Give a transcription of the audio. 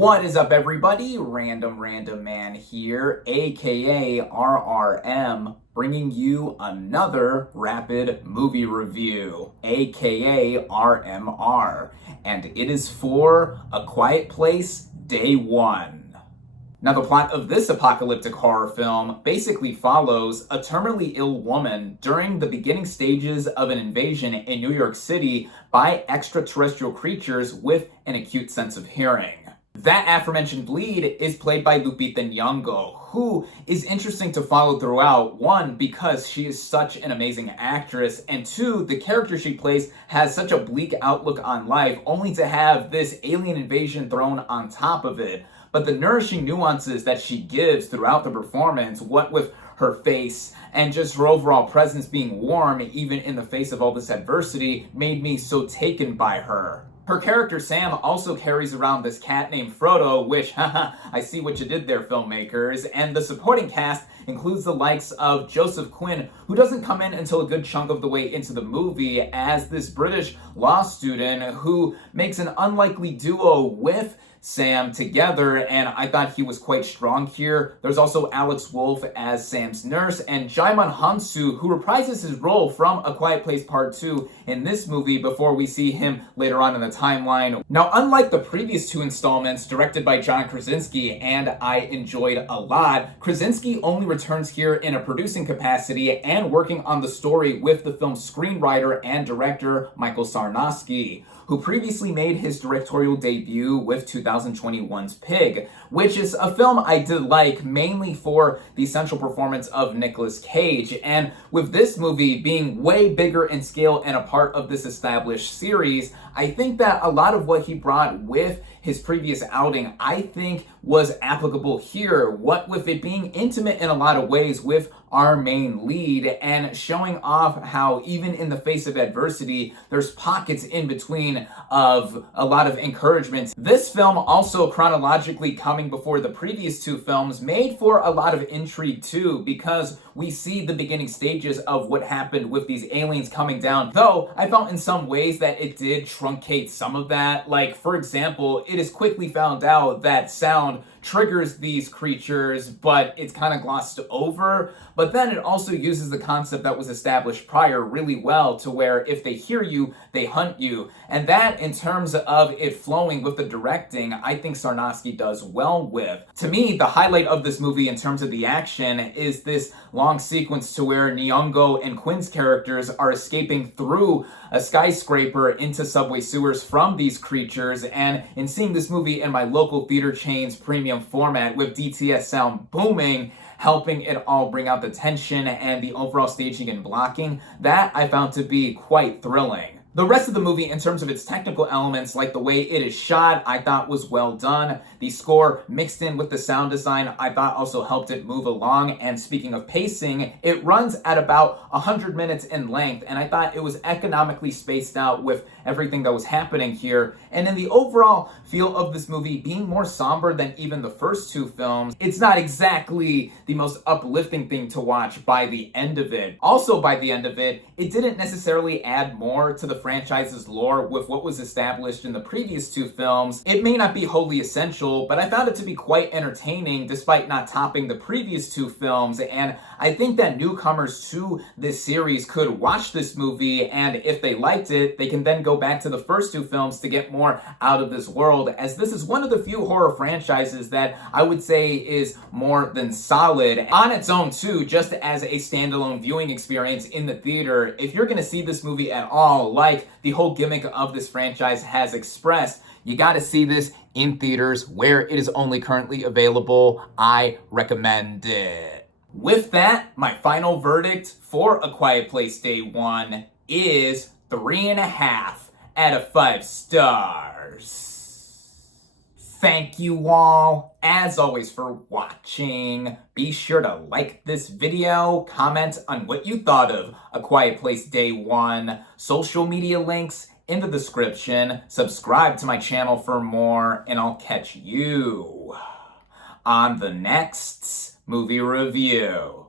What is up, everybody? RandomRandomMan here, aka RRM, bringing you another rapid movie review, aka RMR, and it is for A Quiet Place Day 1. Now, the plot of this apocalyptic horror film basically follows a terminally ill woman during the beginning stages of an invasion in New York City by extraterrestrial creatures with an acute sense of hearing. That aforementioned lead is played by Lupita Nyong'o, who is interesting to follow throughout. One, because she is such an amazing actress, and two, the character she plays has such a bleak outlook on life, only to have this alien invasion thrown on top of it. But the nourishing nuances that she gives throughout the performance, what with her face and just her overall presence being warm even in the face of all this adversity, made me so taken by her. Her character Sam also carries around this cat named Frodo, which, haha, I see what you did there, filmmakers. And the supporting cast includes the likes of Joseph Quinn, who doesn't come in until a good chunk of the way into the movie, as this British law student who makes an unlikely duo with Sam together, and I thought he was quite strong here. There's also Alex Wolff as Sam's nurse, and Jaimon Hansu, who reprises his role from A Quiet Place Part 2 in this movie before we see him later on in the timeline. Now, unlike the previous two installments directed by John Krasinski, and I enjoyed a lot, Krasinski only returns here in a producing capacity and working on the story with the film's screenwriter and director Michael Sarnowski, who previously made his directorial debut with 2021's Pig, which is a film I did like mainly for the central performance of Nicolas Cage. And with this movie being way bigger in scale and a part of this established series, I think that a lot of what he brought with his previous outing, I think, was applicable here. What with it being intimate in a lot of ways with our main lead and showing off how even in the face of adversity, there's pockets in between of a lot of encouragement. This film, also chronologically coming before the previous two films, made for a lot of intrigue too, because we see the beginning stages of what happened with these aliens coming down, though I felt in some ways that it did truncate some of that. Like, for example, it is quickly found out that sound triggers these creatures, but it's kind of glossed over. But then it also uses the concept that was established prior really well, to where if they hear you, they hunt you. And that, in terms of it flowing with the directing, I think Sarnowski does well with. To me, the highlight of this movie in terms of the action is this long sequence to where Nyong'o and Quinn's characters are escaping through a skyscraper into subway sewers from these creatures. And in seeing this movie in my local theater chain's premium format with DTS sound booming, helping it all bring out the tension and the overall staging and blocking, that I found to be quite thrilling. The rest of the movie, in terms of its technical elements, like the way it is shot, I thought was well done. The score mixed in with the sound design, I thought also helped it move along. And speaking of pacing, it runs at about 100 minutes in length, and I thought it was economically spaced out with everything that was happening here. And in the overall feel of this movie being more somber than even the first two films, it's not exactly the most uplifting thing to watch by the end of it. Also, by the end of it, it didn't necessarily add more to the franchise's lore with what was established in the previous two films. It may not be wholly essential, but I found it to be quite entertaining despite not topping the previous two films. And I think that newcomers to this series could watch this movie, and if they liked it, they can then go back to the first two films to get more out of this world, as this is one of the few horror franchises that I would say is more than solid on its own too, just as a standalone viewing experience in the theater. If you're gonna see this movie at all, like the whole gimmick of this franchise has expressed, you gotta see this in theaters where it is only currently available. I recommend it. With that, my final verdict for A Quiet Place Day 1 is 3.5 out of 5 stars. Thank you all, as always, for watching. Be sure to like this video, comment on what you thought of A Quiet Place Day 1, social media links in the description, subscribe to my channel for more, and I'll catch you on the next movie review.